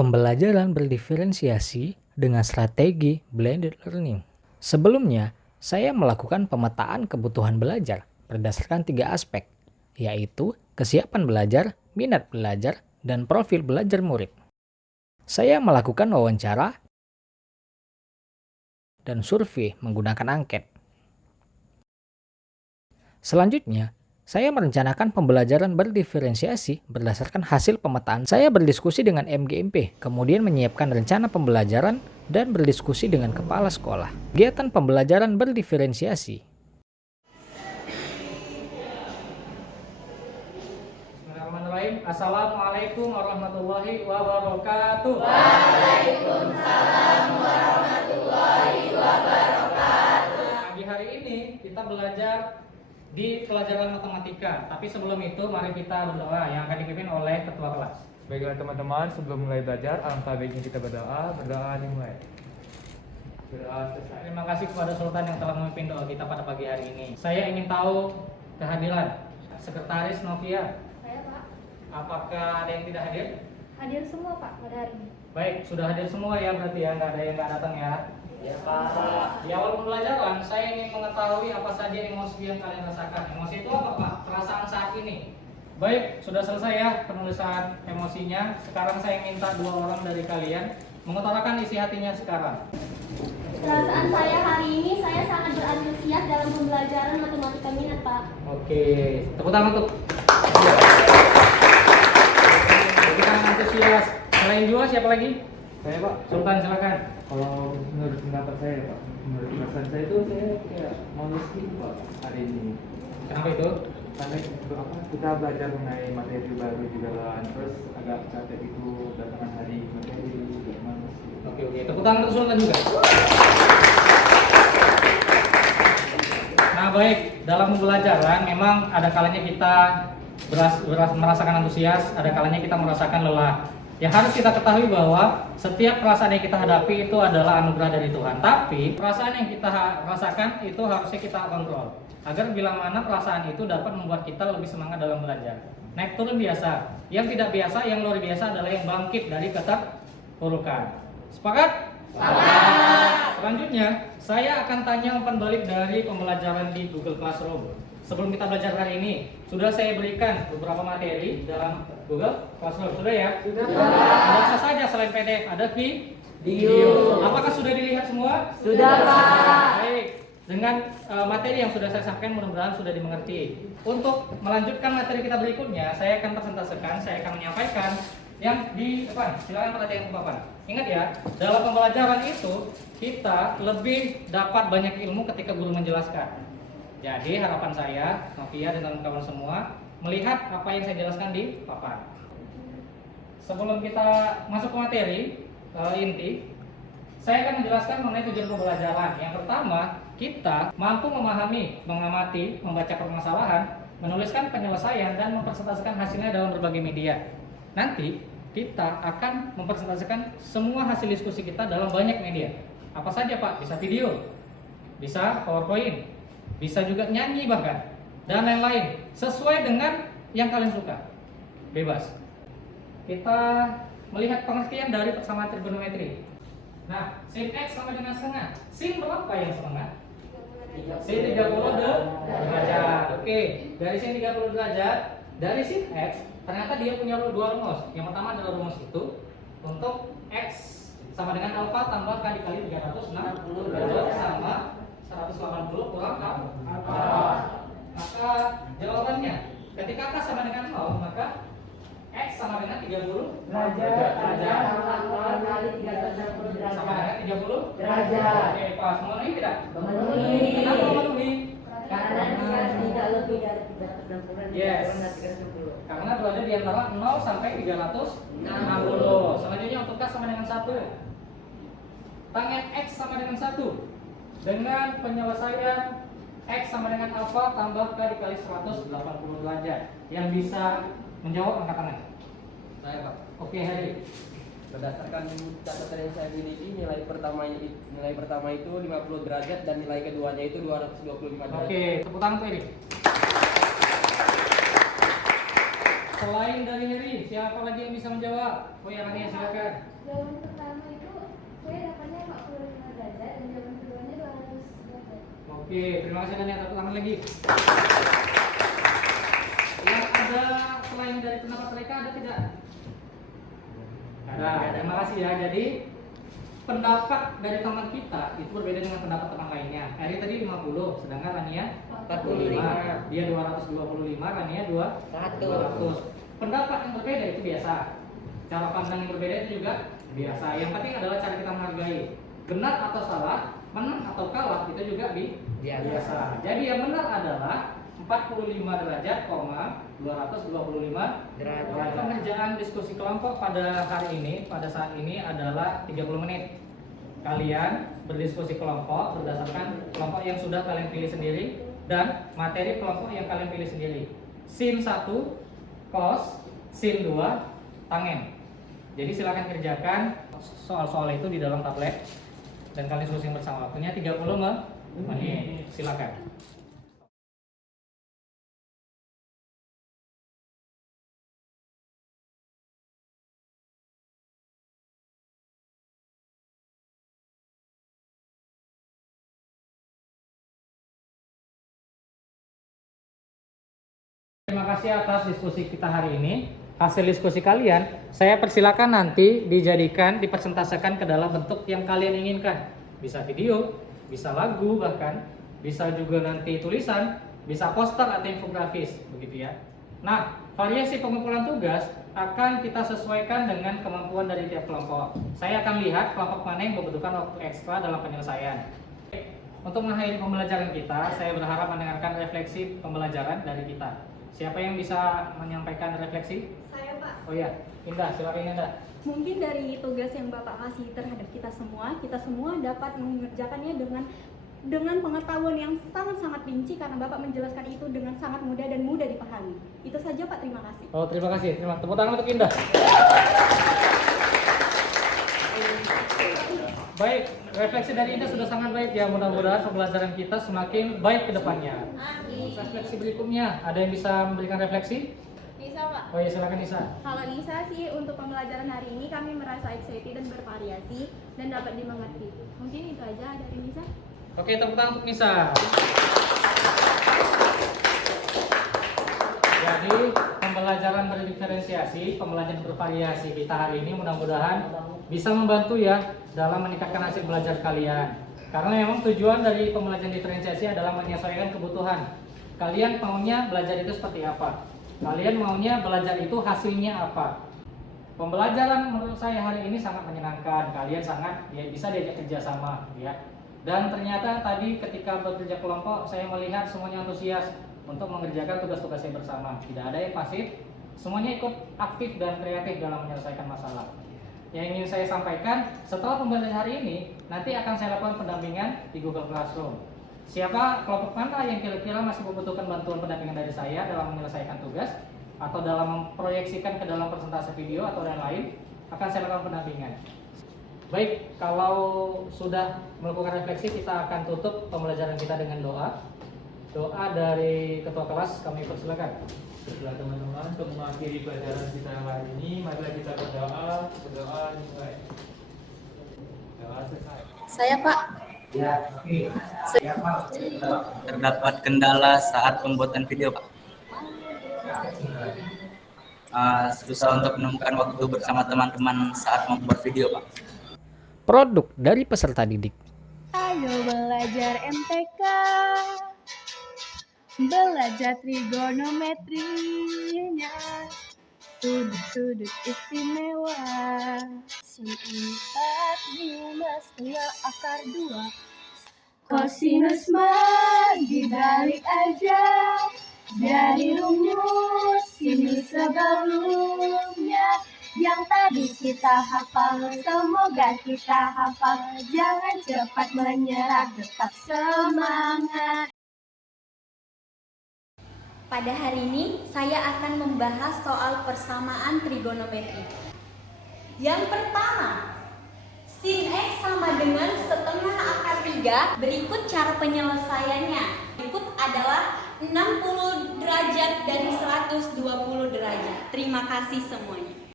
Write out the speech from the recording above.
Pembelajaran berdiferensiasi dengan strategi blended learning. Sebelumnya, saya melakukan pemetaan kebutuhan belajar berdasarkan 3 aspek, yaitu kesiapan belajar, minat belajar, dan profil belajar murid. Saya melakukan wawancara dan survei menggunakan angket. Selanjutnya, saya merencanakan pembelajaran berdiferensiasi berdasarkan hasil pemetaan. Saya berdiskusi dengan MGMP, kemudian menyiapkan rencana pembelajaran dan berdiskusi dengan kepala sekolah. Kegiatan pembelajaran berdiferensiasi. Bismillahirrahmanirrahim. Assalamualaikum warahmatullahi wabarakatuh. Waalaikumsalam warahmatullahi wabarakatuh. Pagi hari ini kita belajar di pelajaran matematika, tapi sebelum itu mari kita berdoa yang akan dipimpin oleh ketua kelas. Baiklah teman-teman, sebelum mulai belajar, alangkah baiknya kita berdoa dimulai. Berdoa selesai. Terima kasih kepada Sultan yang telah memimpin doa kita pada pagi hari ini. Saya ingin tahu kehadiran Sekretaris Novia. Saya Pak, Apakah ada yang tidak hadir? hadir semua Pak pada hari ini. Baik, sudah hadir semua ya berarti ya, nggak ada yang nggak datang ya. Ya Pak. Di awal pembelajaran, saya ingin mengetahui apa saja emosi yang kalian rasakan. Emosi itu apa Pak? Perasaan saat ini. Baik, sudah selesai ya penulisan emosinya. Sekarang saya minta 2 orang dari kalian mengutarakan isi hatinya sekarang. Perasaan saya hari ini, saya sangat berantusias dalam pembelajaran matematika minat Pak. Oke, tepuk tangan untuk. Kita antusias. Selain Jua, siapa lagi? Saya Pak, Sultan, silakan. kalau menurut pendapat saya Pak, menurut perasaan saya itu saya kayak males gitu Pak hari ini. Kenapa itu? Karena kita belajar mengenai materi baru juga kan, terus agak capek itu datangan hari materi juga males gitu. Oke, tepuk tangan untuk Sultan juga. Nah baik, dalam pembelajaran memang ada kalanya kita merasakan antusias, ada kalanya kita merasakan lelah. Yang harus kita ketahui bahwa setiap perasaan yang kita hadapi itu adalah anugerah dari Tuhan. Tapi perasaan yang kita rasakan itu harusnya kita kontrol, agar bila mana perasaan itu dapat membuat kita lebih semangat dalam belajar. Naik turun biasa, yang tidak biasa, yang luar biasa adalah yang bangkit dari keterpurukan. Sepakat? Sepakat. Selanjutnya, saya akan tanya umpan balik dari pembelajaran di Google Classroom. Sebelum kita belajar hari ini, sudah saya berikan beberapa materi dalam Google Classroom. Sudah ya? Sudah. Ada apa saja selain PDF? Ada video. Apakah sudah dilihat semua? Sudah Pak. Baik. Dengan materi yang sudah saya sampaikan mudah-mudahan sudah dimengerti. Untuk melanjutkan materi kita berikutnya, saya akan presentasikan, saya akan menyampaikan yang di depan. Silakan perhatikan ke papan. Ingat ya, dalam pembelajaran itu kita lebih dapat banyak ilmu ketika guru menjelaskan. Jadi harapan saya, Novia dan teman-teman semua melihat apa yang saya jelaskan di papan. Sebelum kita masuk ke materi inti, saya akan menjelaskan mengenai tujuan pembelajaran. Yang pertama, kita mampu memahami, mengamati, membaca permasalahan, menuliskan penyelesaian, dan mempresentasikan hasilnya dalam berbagai media. Nanti kita akan mempresentasikan semua hasil diskusi kita dalam banyak media. Apa saja Pak? Bisa video, bisa PowerPoint, bisa juga nyanyi bahkan, dan lain-lain. Sesuai dengan yang kalian suka. Bebas. Kita melihat pengertian dari persamaan trigonometri. Nah, sin X sama dengan setengah. Sin berapa yang setengah? Sin 30 derajat. Oke, dari sin 30 derajat, dari sin X, ternyata dia punya 2 rumus. Yang pertama adalah rumus itu untuk X sama dengan alfa tambah K dikali 360 derajat sama 180 kurang alfa. Maka jawabannya, ketika K sama dengan 0, maka X sama dengan 30 derajat. Sama dengan 30 derajat. Oke, pas. Memenuhi tidak? Memenuhi. Kenapa memenuhi? Karena dia tidak lebih dari 360. Yes. Karena berada di antara 0 sampai 360. Selanjutnya untuk K sama dengan 1. Tangen X sama dengan 1. Dengan penyelesaian X sama dengan alfa tambah K dikali 180 derajat. Yang bisa menjawab angkat tangan. Saya Pak, Oke, Heri. berdasarkan catatan yang saya miliki, nilai pertama itu 50 derajat dan nilai keduanya itu 225 derajat. Oke, tepuk tangan tuh Heri. Selain dari Heri, siapa lagi yang bisa menjawab? Oh ya, Rania silakan. Jawaban pertama itu saya dapatnya 45 derajat dan jawaban keduanya 200 derajat. Oke, terima kasih Rania. Tepuk tangan lagi. Yang ada selain dari pendapat mereka ada tidak? Ada. Terima kasih ya. Jadi pendapat dari teman kita itu berbeda dengan pendapat teman lainnya. Heri tadi 50, sedangkan Rania 45. Dia 225, Rania 200. Pendapat yang berbeda itu biasa. Cara pandang yang berbeda itu juga biasa. Yang penting adalah cara kita menghargai. Benar atau salah, menang atau kalah itu juga biasa. Jadi yang benar adalah 45 derajat, 225 derajat. Pengerjaan diskusi kelompok pada hari ini, pada saat ini adalah 30 menit. Kalian berdiskusi kelompok berdasarkan kelompok yang sudah kalian pilih sendiri dan materi kelompok yang kalian pilih sendiri. Scene 1, kos, scene 2, tangen. Jadi silakan kerjakan soal-soal itu di dalam tablet dan kalian diskusi bersama. Waktunya 30 menit. Silakan. Terima kasih atas diskusi kita hari ini. Hasil diskusi kalian, saya persilakan nanti dijadikan, dipresentasikan ke dalam bentuk yang kalian inginkan. Bisa video, bisa lagu bahkan, bisa juga nanti tulisan, bisa poster atau infografis, begitu ya. Nah, variasi pengumpulan tugas akan kita sesuaikan dengan kemampuan dari tiap kelompok. Saya akan lihat kelompok mana yang membutuhkan waktu ekstra dalam penyelesaian. Untuk mengakhiri pembelajaran kita, saya berharap mendengarkan refleksi pembelajaran dari kita. Siapa yang bisa menyampaikan refleksi? Saya, Pak. Oh iya, Indah, silakan Indah. Mungkin dari tugas yang Bapak kasih terhadap kita semua dapat mengerjakannya dengan pengetahuan yang sangat-sangat rinci karena Bapak menjelaskan itu dengan sangat mudah dan mudah dipahami. Itu saja, Pak. Terima kasih. Oh, terima kasih. Tepuk tangan untuk Indah. Baik, refleksi dari Indah sudah sangat baik ya. Mudah-mudahan pembelajaran kita semakin baik ke depannya. Refleksi berikutnya, ada yang bisa memberikan refleksi? Bisa, Pak. Oh iya, silakan Nisa. Kalau Nisa sih untuk pembelajaran hari ini kami merasa excited dan bervariasi dan dapat dimengerti. Mungkin itu aja dari Nisa. Oke, tepuk tangan untuk Nisa. Jadi, pembelajaran berdiferensiasi, pembelajaran bervariasi kita hari ini mudah-mudahan bisa membantu ya dalam meningkatkan hasil belajar kalian. Karena memang tujuan dari pembelajaran diferensiasi adalah menyesuaikan kebutuhan. Kalian maunya belajar itu seperti apa? Kalian maunya belajar itu hasilnya apa? Pembelajaran menurut saya hari ini sangat menyenangkan. Kalian sangat ya bisa diajak kerjasama ya. Dan ternyata tadi ketika bekerja kelompok saya melihat semuanya antusias untuk mengerjakan tugas-tugasnya bersama. Tidak ada yang pasif, semuanya ikut aktif dan kreatif dalam menyelesaikan masalah. Yang ingin saya sampaikan, setelah pembelajaran hari ini, nanti akan saya lakukan pendampingan di Google Classroom. Siapa kelompok mana yang kira-kira masih membutuhkan bantuan pendampingan dari saya dalam menyelesaikan tugas atau dalam memproyeksikan ke dalam presentasi video atau lain-lain, akan saya lakukan pendampingan. Baik, kalau sudah melakukan refleksi, kita akan tutup pembelajaran kita dengan doa. Doa dari ketua kelas, kami persilakan. Setelah teman-teman untuk mengakhiri pelajaran kita hari ini, marilah kita berdoa dimulai. Doa selesai. Saya, Pak. Ya, oke. Terdapat kendala saat pembuatan video, Pak. Susah untuk menemukan waktu bersama teman-teman saat membuat video, Pak. Produk dari peserta didik. Ayo belajar MTK. Belajar trigonometrinya. Sudut-sudut istimewa. Sin 4 5 akar 2. Kosinus mah dibalik aja dari rumus sinus sebelumnya yang tadi kita hafal. Semoga kita hafal. Jangan cepat menyerah, tetap semangat. Pada hari ini, saya akan membahas soal persamaan trigonometri. Yang pertama, sin X sama dengan setengah akar 3. Berikut cara penyelesaiannya. Berikut adalah 60 derajat dari 120 derajat. Terima kasih semuanya.